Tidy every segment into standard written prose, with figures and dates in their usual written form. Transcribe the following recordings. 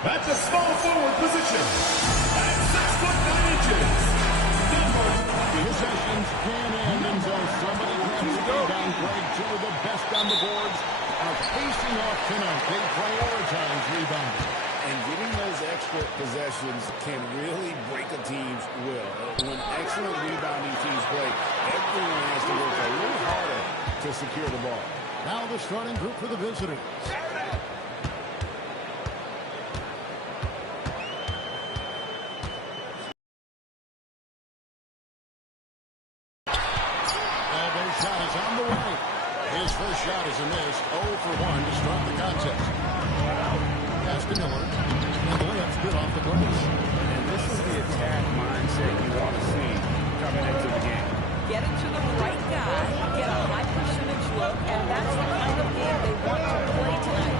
At the small forward position, at 6'9". Possessions can end until somebody grabs the rebound. Greg, two of the best on the boards are facing off tonight. They prioritize rebounding. And getting those extra possessions can really break a team's will. When excellent rebounding teams play, everyone has to work a little harder to secure the ball. Now the starting group for the visitors. Shot is on the way. His first shot is a miss. 0 for 1 to start the contest. Pass to Miller. And the layup's good off the glass. And this is the attack mindset you want to see coming into the game. Get it to the right guy, get a high percentage look, and that's the kind of game they want to play tonight.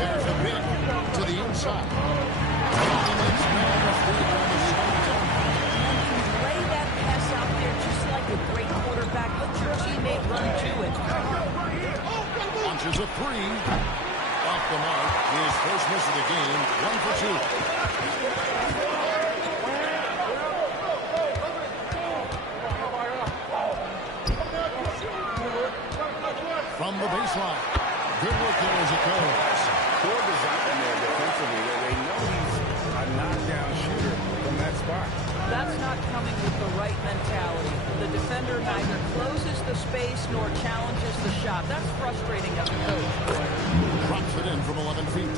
There's the pick to the inside. And it's now the free on the shot. Lay that pass out there just like a great quarterback. Let your teammate run to it. Launches a three. Off the mark. His first miss of the game. 1 for 2. From the baseline. Good work there as it goes. Poor design there defensively. They know he's a knockdown shooter from that spot. That's not coming with the right mentality. The defender neither closes the space nor challenges the shot. That's frustrating as a coach. Drops it in from 11 feet.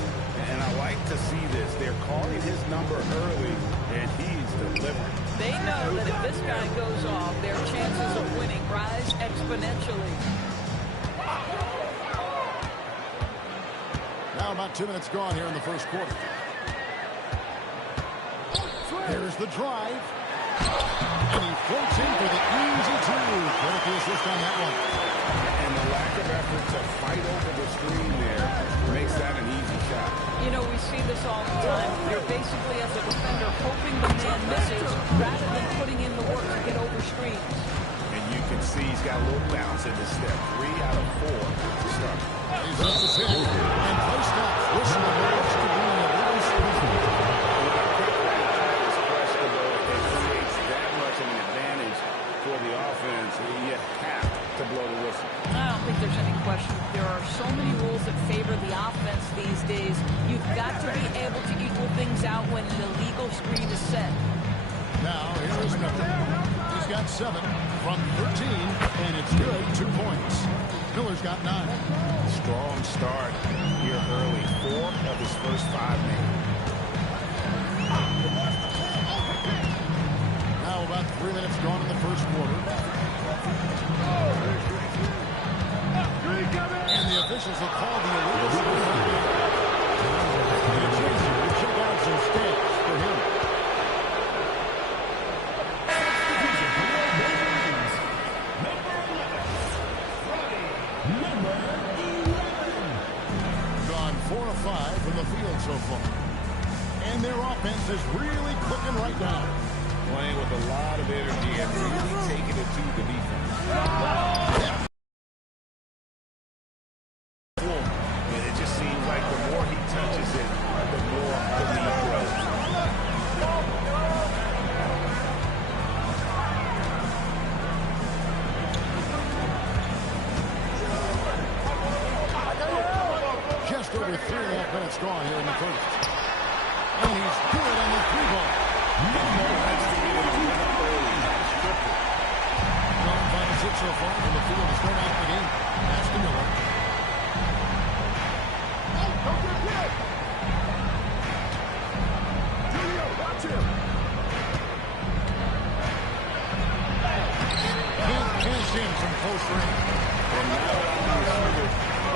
And I like to see this. They're calling his number early, and he's delivering. They know that if this guy goes off, their chances of winning rise exponentially. Now about 2 minutes gone here in the first quarter. Here's the drive. And he floats in for the easy two. Credit the assist on that one. And the lack of effort to fight over the screen there makes that an easy shot. You know, we see this all the time. You're basically, as a defender, hoping the man misses rather than putting in the work to get over screens. And you can see he's got a little bounce in his step. 3 out of 4 to start. He's up the pick and play stops. Listen to those to be a little speed. For the offense, you have to blow the whistle. I don't think there's any question. There are so many rules that favor the offense these days. You've got to be able to equal things out when the legal screen is set. Now, here is Miller. He's got 7 from 13, and it's good. 2 points. Miller's got 9. Strong start here early. 4 of his first 5 made. Now about 3 minutes gone in the first quarter. And the officials have called the illegal. And we'll check out some stats for him. Gone 4 of 5 from the field so far. And their offense is really clicking right now. Playing with a lot of energy and really taking it to the defense. It just seems like the more he touches it, the more the lead grows. Just over 3.5 minutes gone here in the first. And he's good on the 3-ball. Gone 5 of 6 so far from the field to start out the game. Pass to Miller. Can't catch him from close range. And now even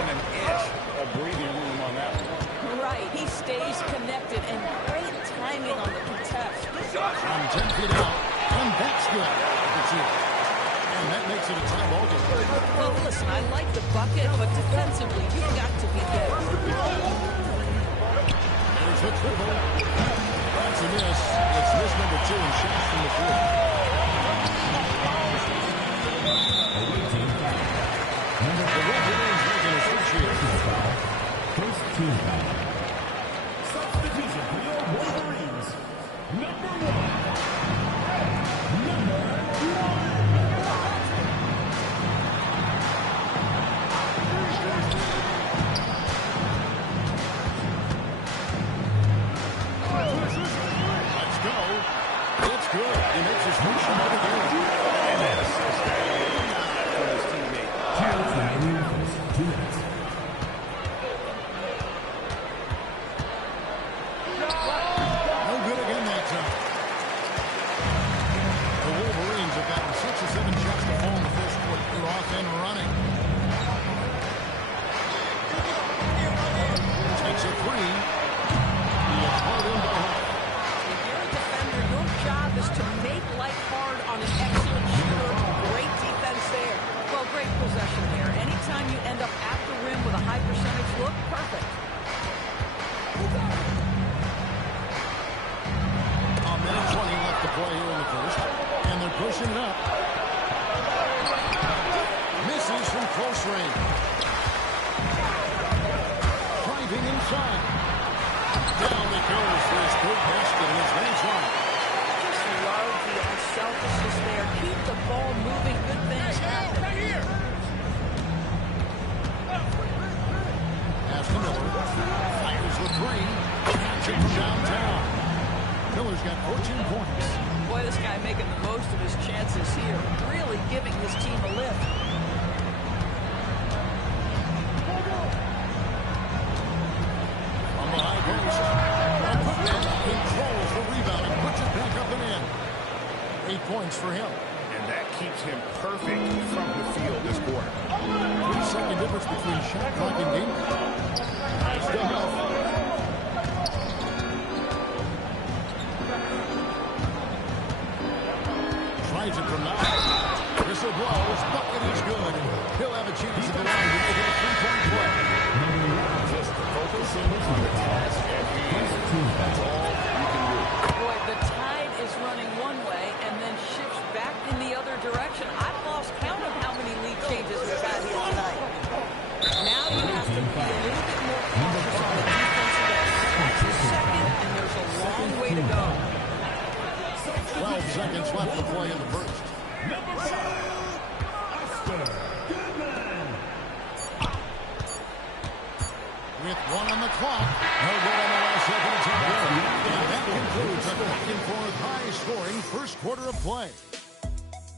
an inch of breathing room on that one. Right, he stays connected and great timing on the contest. From 10 feet out, and that's good. It's in. And that makes it a tie ball game. Well, listen, I like the bucket, but defensively, you've got to be better. There's the triple. That's a miss. It's miss number 2 and shots from the field. The referee is making a switch here. First team foul. Substitution. No good again that time. The Wolverines have gotten 6 or 7 shots to fall in the first quarter. They're off and running. Takes a three. He is hard in by half. If you're a defender, your job is to make life hard on an excellent shooter. Great defense there. Well, great possession there. Anytime you end up at the rim with a high percentage look, perfect. A minute 20 left to play here in the first. And they're pushing it up. Misses from close range. Driving inside. Down it goes for his third basket in his last one. Just love the unselfishness there. Keep the ball moving. Good things happen. Right here. Pass to Miller. Fires the three. Catching from downtown. Miller's got 14 points. Boy, this guy making the most of his chances here. Really giving his team a lift. On the high post. A quick man controls the rebound and puts it back up and in. 8 points for him. And that keeps him perfect from the field this quarter. 3-second difference between shot clock and game clock. Still healthy. Tries it from now. Whistle blows. Bucket is good. He'll have a chance at the line to make it a 3-point play. Just focusing on the task at hand. That's all you can do. Boy, the tide is running one way and then shifts back in the other direction. I've lost count of how many lead changes we've had here tonight. Now you have to be a little bit more cautious on the defensive end. That's a second, and there's a long way to go. 12 seconds left to play in the first. Number 5, Oscar Goodman. With 1 on the clock. No good on the last second attempt. And that concludes a back-and-forth high-scoring first quarter of play.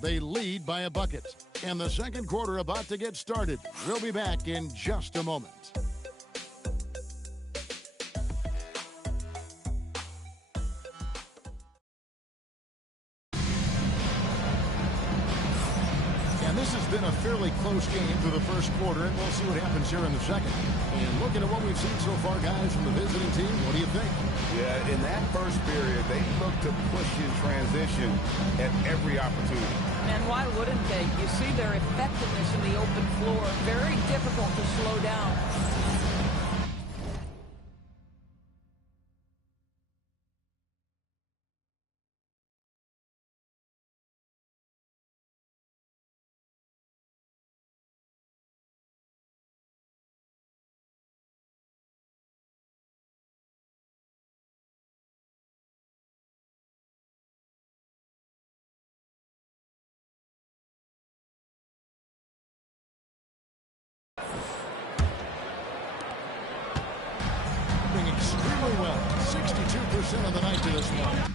They lead by a bucket. And the second quarter about to get started. We'll be back in just a moment. And this has been a fairly close game through the first quarter, and we'll see what happens here in the second. And looking at what we've seen so far, guys, from the visiting team, what do you think? Yeah, in that first period, they looked to push in transition at every opportunity. And why wouldn't they? You see their effectiveness in the open floor. Very difficult to slow down. Doing extremely well. 62% of the night to this point.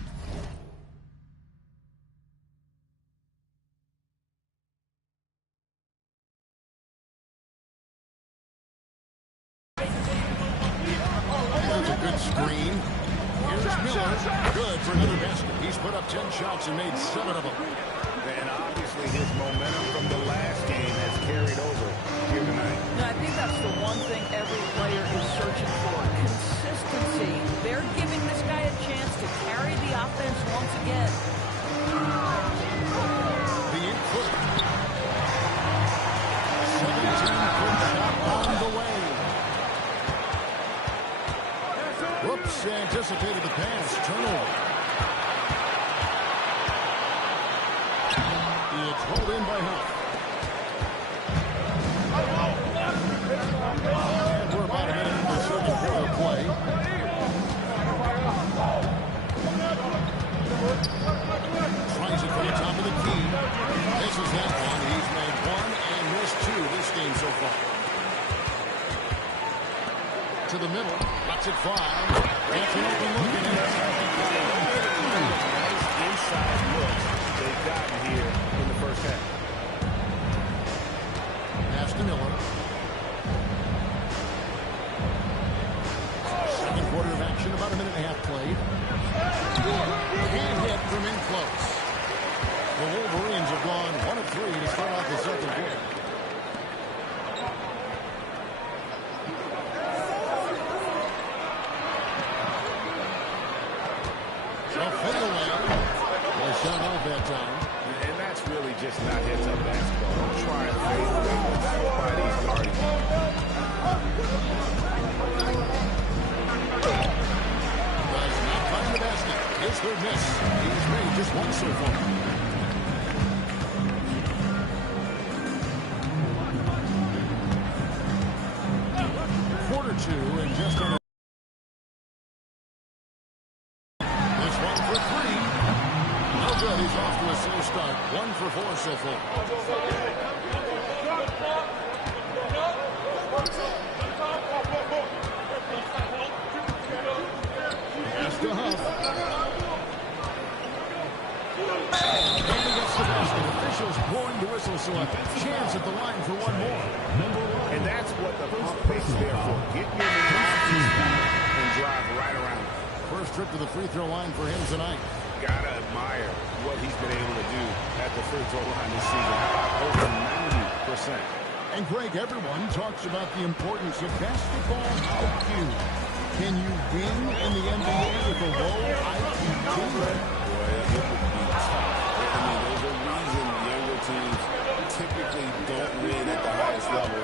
There's a good screen. Here's Miller. Good for another basket. He's put up 10 shots and made 7 of them. And obviously his momentum from the last game has carried over here tonight. Now, I think that's the one thing every player is searching for. Consistency. They're giving this guy a chance to carry the offense once again. The input. 17-foot shot on the way. Whoops, anticipated the pass. Turnover. It's rolled in by Huff. And we're about a minute into the second quarter of play. Tries it from the top of the key. Misses that one. He's made 1 and missed 2 this game so far. To the middle. Lets it fly. Gets an open look in it. Nice inside looks they've gotten here in the first half. Pass to Miller. about a minute and a half played. And hit from in close. The Wolverines have gone 1 of 3 to start out the second quarter. So fade away. Well, shot off that time. And that's really just not heads-up basketball. Don't try and fade away when somebody's guarding you. Does not find the basket. His third miss. He's made just one so far. Quarter 2 and just under. This one for 3. No good. He's off to a slow start. 1 for 4 so far. Pass to Huff. And he gets the basket. Officials blowing the whistle, so a chance at the line for one more. And that's what the pump fakes there for. Get your man and drive right around. First trip to the free throw line for him tonight. Gotta admire what he's been able to do at the free throw line this season. Over 90%. And Greg, everyone talks about the importance of basketball IQ. Can you win in the NBA with a low IQ team? Boy, it would be tough. I mean, there's a reason younger teams typically don't win at the highest level.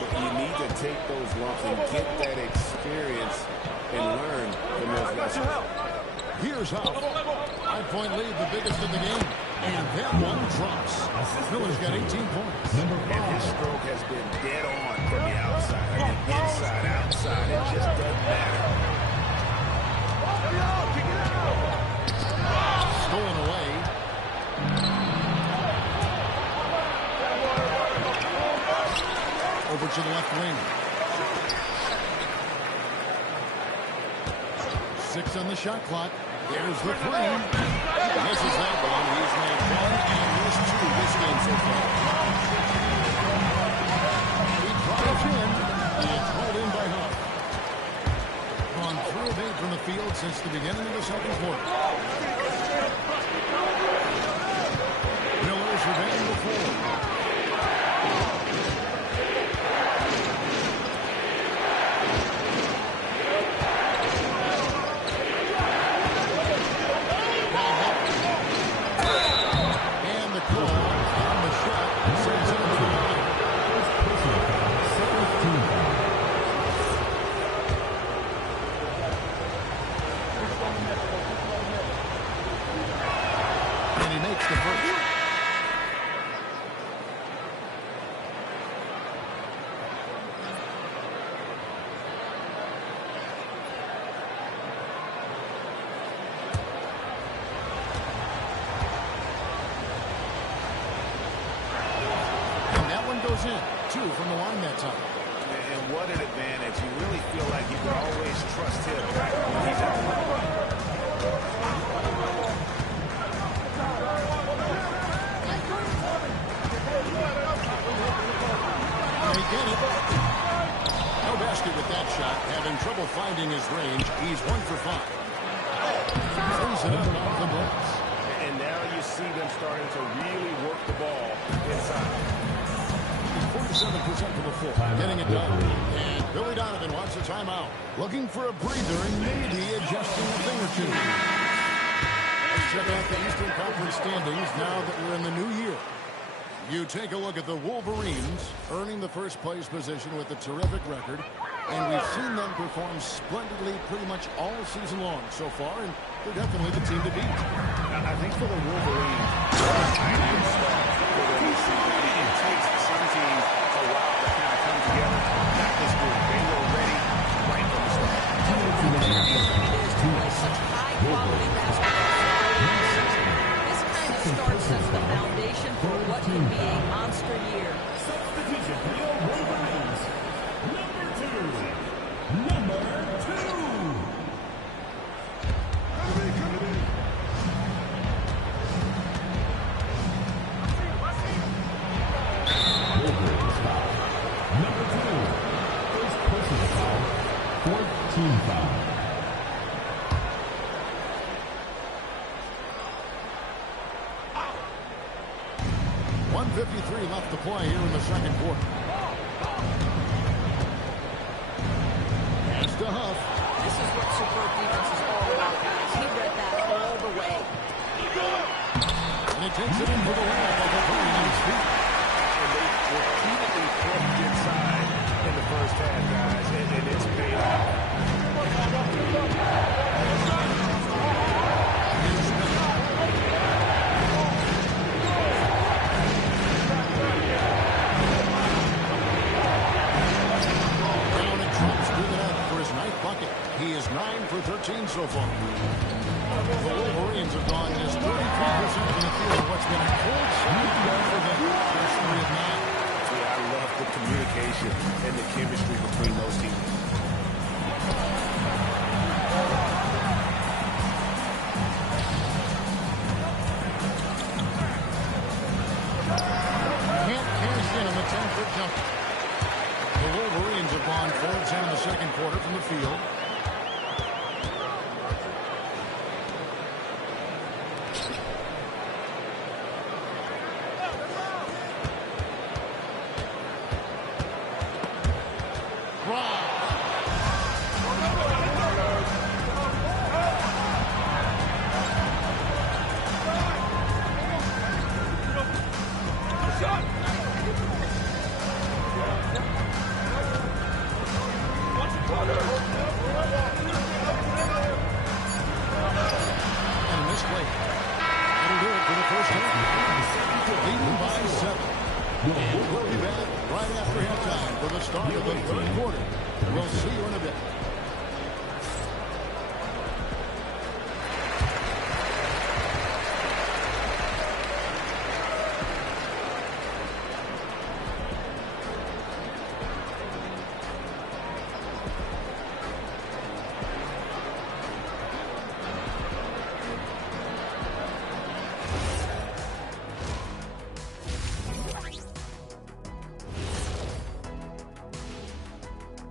But you need to take those lumps and get that experience and learn from those lessons. Here's Huff. 5-point lead, the biggest in the game. And that one drops. Miller's got 18 points. And his stroke has been dead on from the outside. I mean, inside, outside, it just doesn't matter. Stolen away. Over to the left wing. 6 on the shot clock. There's the 3. Misses that one. He's made 1 and missed 2 this game so far. He drives in. It's hauled in by Huff. Gone 3 of 8 from the field since the beginning of the second quarter. Miller's revenge before. Goes in. 2 from the line that time. And what an advantage. You really feel like you can always trust him when he's out. They get it. No basket with that shot. Having trouble finding his range. He's 1 for 5. Throws it up off the blitz. And now you see them starting to really work the ball inside. 47% for the full. Getting it done. And Billy Donovan wants a timeout. Looking for a breather and maybe adjusting a thing or two. Let's check out the Eastern Conference standings now that we're in the new year. You take a look at the Wolverines earning the first place position with a terrific record. And we've seen them perform splendidly pretty much all season long so far. And they're definitely the team to beat. I think for the Wolverines, ideal start for the new season. It takes some teams a while to kind of come together. Not this group. They were ready right from the start. It is to play such high-quality basketball. This kind of start sets the foundation for what can be a monster year. Substitution for your Wolverines. Number 2. 2:33 left to play here in the second quarter. Pass to Huff. This is what superb defense is all about, guys. He read that all the way. And he takes it in for the layup off a very nice feet. And they repeatedly flipped inside in the first half, guys, and it's paid off. He is 9 for 13 so far. The Wolverines have gone just 33% from the field. What's been a cold start for them? Just 3 of 9. Yeah, I love the communication and the chemistry between those teams. Can't cash in on the 10-foot jumper. The Wolverines have gone 4 of 10 in the second quarter from the field.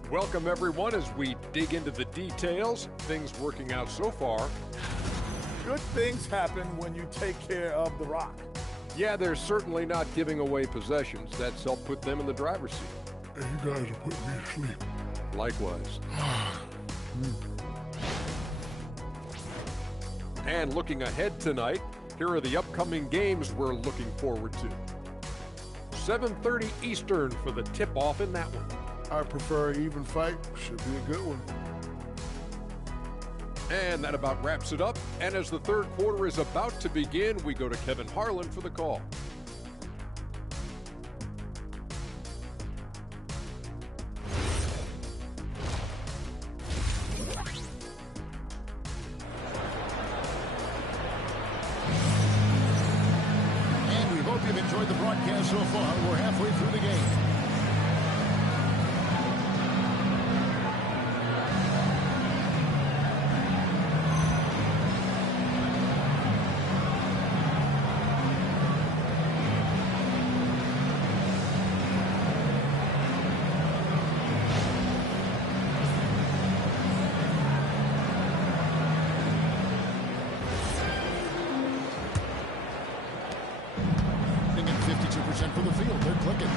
Welcome, everyone, as we dig into the details. Things working out so far. Good things happen when you take care of the rock. Yeah, they're certainly not giving away possessions. That's helped put them in the driver's seat. Hey, you guys are putting me to sleep. Likewise. And looking ahead tonight, here are the upcoming games we're looking forward to. 7:30 Eastern for the tip-off in that one. I prefer an even fight. Should be a good one. And that about wraps it up. And as the third quarter is about to begin, we go to Kevin Harlan for the call. And we hope you've enjoyed the broadcast so far. We're halfway through the game. For the field, they're clicking.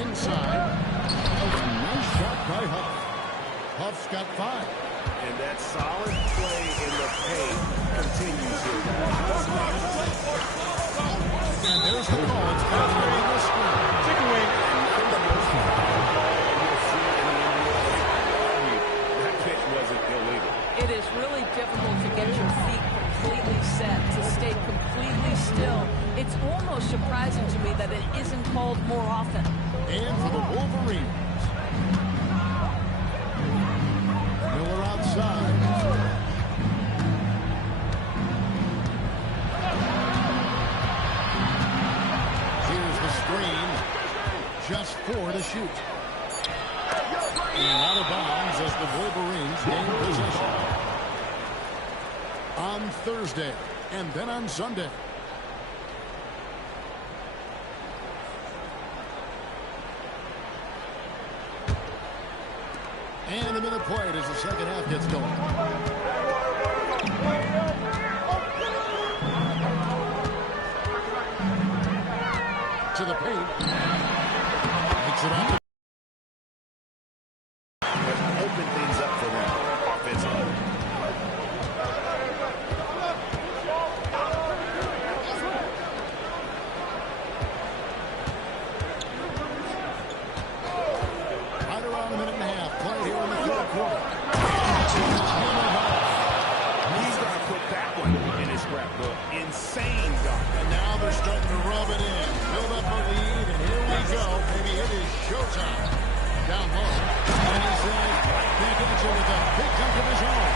Inside. Oh, nice shot by Huff. Huff's got 5. And that solid play in the paint continues here, guys. And there's the call. It's back on the screen. Take away. It is really difficult to get your feet completely set, to stay completely still. It's almost surprising to me that it isn't called more often. And for the Wolverines. Miller outside. Here's the screen. Just 4 to shoot. And out of bounds as the Wolverines gain possession. On Thursday, and then on Sunday. And a minute played as the second half gets going. To the paint. Makes it up. Open things up for them offensively. Right around a minute and a half. Play here in the third quarter. He's going to put that one in his scrapbook. Insane dunk. And now they're starting to rub it in. Build up a lead, and here we go. Maybe it is showtime. Down low. And he says, right back at you with a big dunk of his own.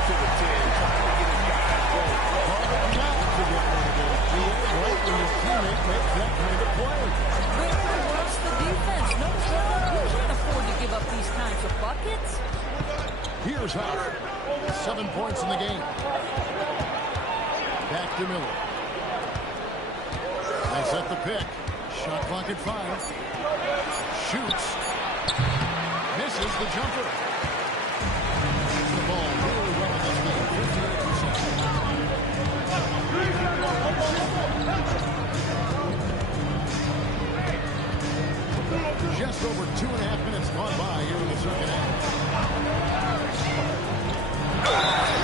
To the 10, trying to get his guys going. Hard not to get one of those. Right when his teammate makes that kind of play. Victor works the defense. Notice who can't afford to give up these kinds of buckets. Here's Howard. 7 points in the game. Back to Miller. They set the pick. Shot clock at 5. Shoots. Misses the jumper. The ball really well in this game. 58%. Just over 2.5 minutes gone by here in the second half.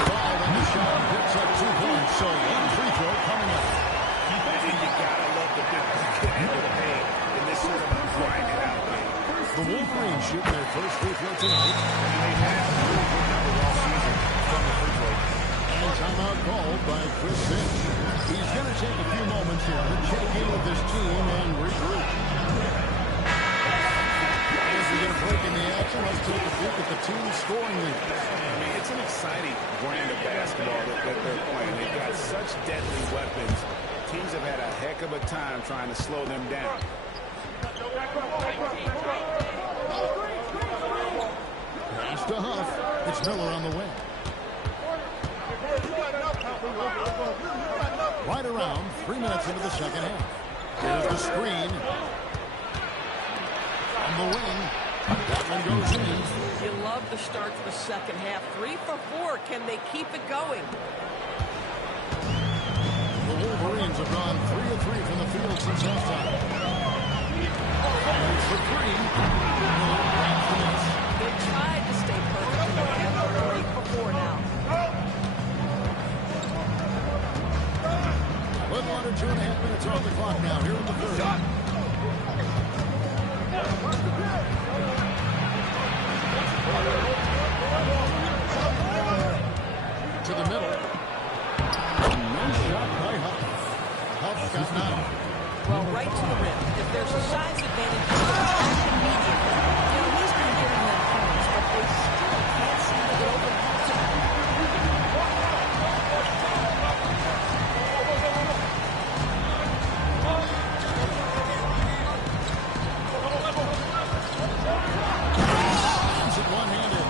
Ball in the shot. Picks up 2 points. So one free throw coming up. You gotta love the business getting into the paint in this sort of grinding out game. The Wolverines shooting their first free throw tonight. And they have really good numbers all season from the free throw. And timeout called by Chris Finch. He's going to take a few moments here to check in with his team and regroup. As we get a break in the action, let's take a look at the team's scoring lead. I mean, it's an exciting brand of basketball that they're playing. They've got such deadly weapons. Teams have had a heck of a time trying to slow them down. Pass to Huff. It's Miller on the wing. Right around 3 minutes into the second half. Here's the screen. On the wing. That one goes in. You love the start to the second half. 3 for 4. Can they keep it going? The Wolverines have gone 3 of 3 from the field since halftime. Fires for 3. Miller grabs the miss. They tried to stay perfect in the half. They're 8 for 4 now. A little under 2.5 minutes off the clock now here in the third. To the middle. No shot by Huff. Huff got none. Well, right to the rim. If there's a size advantage, you can attack immediately. You know, he's been giving them points, but they still can't seem to get over the hump tonight. Is it one-handed?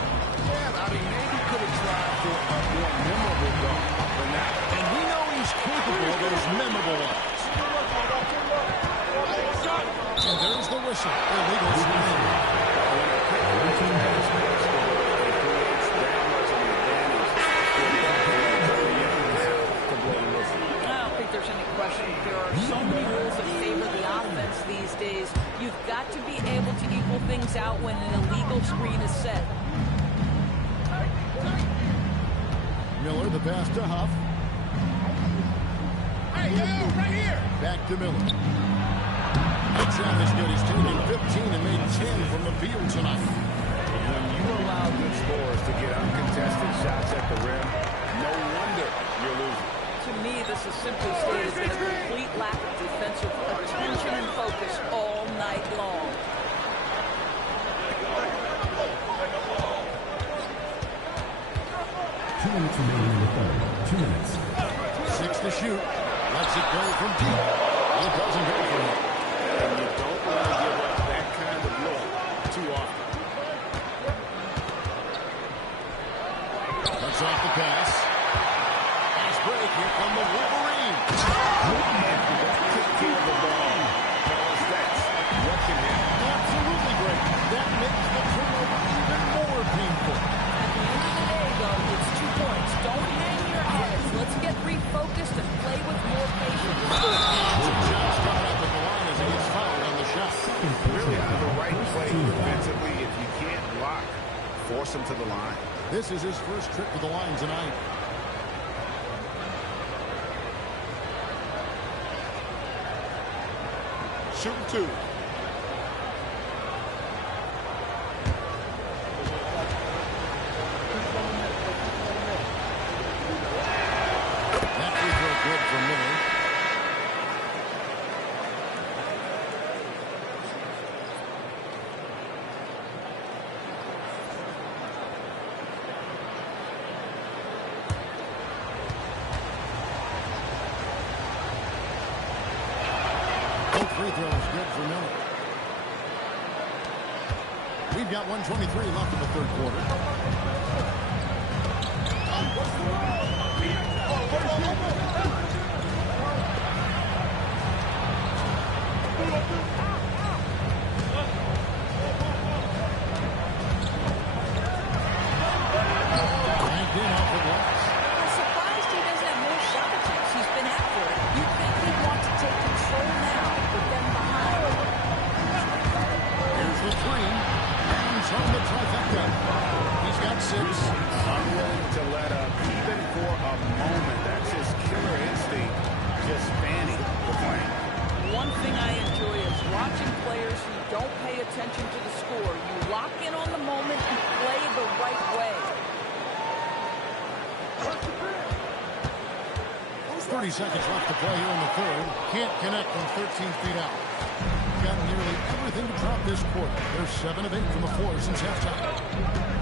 Yeah, I mean, maybe could have tried for a more memorable dunk than that. And we know he's capable of those memorable ones. And there's the whistle. Illegal swing. I don't think there's any question. There are so many rules that favor the offense these days. You've got to be able to equal things out when an illegal screen is set. Miller, the pass to Huff. Hey, yo, right here. Back to Miller. That shot is good. He's taken 15 and made 10 from the field tonight. When you allow good scorers to get uncontested shots at the rim, no wonder you're losing. To me, this is simply stated as a complete lack of defensive attention and focus all night long. Two minutes remaining in the third. 2 minutes. 6 to shoot. Lets it go from deep. It doesn't go for him. And you don't want to give up that kind of look too often. Cuts off the pass. Fast break. Here come the Wolverines. Take care of the ball. Fellas, that's what can happen. Absolutely great. That makes the turnover it's 2 points. Don't hang your heads. Let's get refocused and play with more patience. Just coming up at the line as he gets fouled on the shot. Really the right play defensively. If you can't block, force him to the line. This is his first trip to the line tonight. Shooting 2. That free throw good for Miller. Both free throws good for Miller. We've got 1:23 left in the third quarter. Banked in off the glass. I'm surprised he doesn't have more shot attempts. He's been after it. You'd think he'd want to take control now with them behind. Here's the three. Hands on the trifecta. He's got 6. Unwilling to let up even for a moment. That's his killer instinct. Just fanning the flame. One thing I enjoy is watching players who don't pay attention to the score. You lock in on the moment and play the right way. 30 seconds left to play here in the third. Can't connect from 13 feet out. Got nearly everything to drop this quarter. They're 7 of 8 from the floor since halftime.